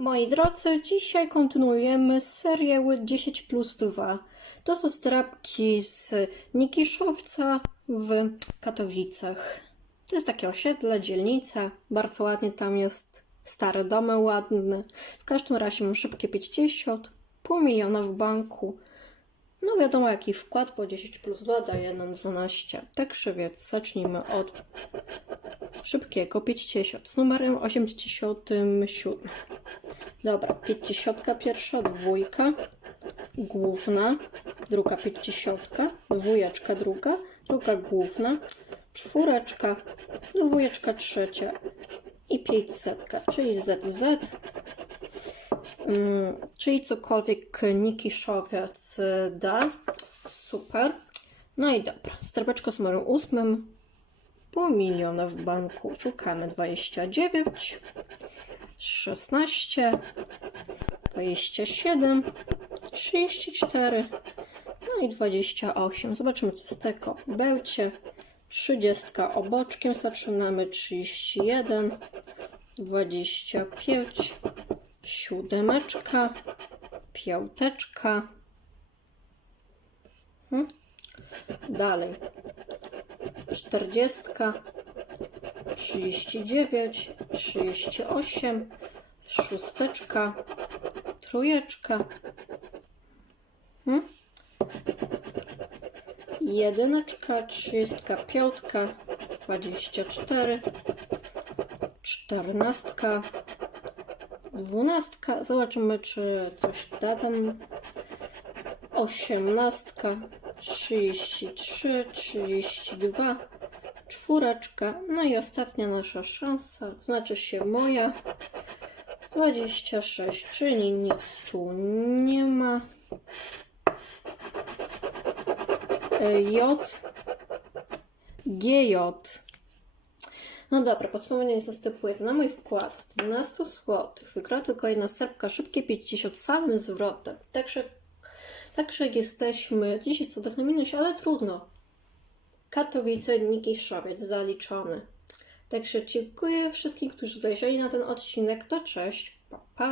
Moi drodzy, dzisiaj kontynuujemy serię 10 plus 2. To są zdrabki z Nikiszowca w Katowicach. To jest takie osiedle, dzielnica. Bardzo ładnie tam jest. Stare domy ładne. W każdym razie mam szybkie 50, pół miliona w banku. No wiadomo jaki wkład, bo 10 plus 2 daje nam 12. Także więc zacznijmy od szybkiego 50 z numerem 87. Dobra, 50 pierwsza, dwójka, główna, druga 50, dwójeczka druga, druga główna, czwóreczka, dwójeczka trzecia i 500, czyli ZZ, mm, czyli cokolwiek Nikiszowiec da. Super. No i dobra, strebeczko z numerem 8, pół miliona w banku. Szukamy 29, 16, 27, 34, no i 28. Zobaczymy, co z tego bełcie. 30 oboczkiem zaczynamy, 31, 25, siódemeczka, piąteczka. Hmm. Dalej. 40, 39, 38, szósteczka, trójeczka, hmm? jedyneczka, trzydziestka, piątka, dwadzieścia cztery, czternastka, dwunastka. Zobaczymy, czy coś da tam. Osiemnastka, trzydzieści trzy, trzydzieści dwa, czwóreczka. No i ostatnia nasza szansa, znaczy się moja. 26, czyli nic tu nie ma. E, J, GJ. No dobra, podsumowanie nie zastępuje. To na mój wkład z 12 zł wygrała tylko jedna serbka, szybkie 50 samym zwrotem. Także, także jesteśmy dzisiaj co na minusie, ale trudno. Katowice, Nikiszowiec zaliczony. Także dziękuję wszystkim, którzy zajrzeli na ten odcinek. To cześć, pa, pa.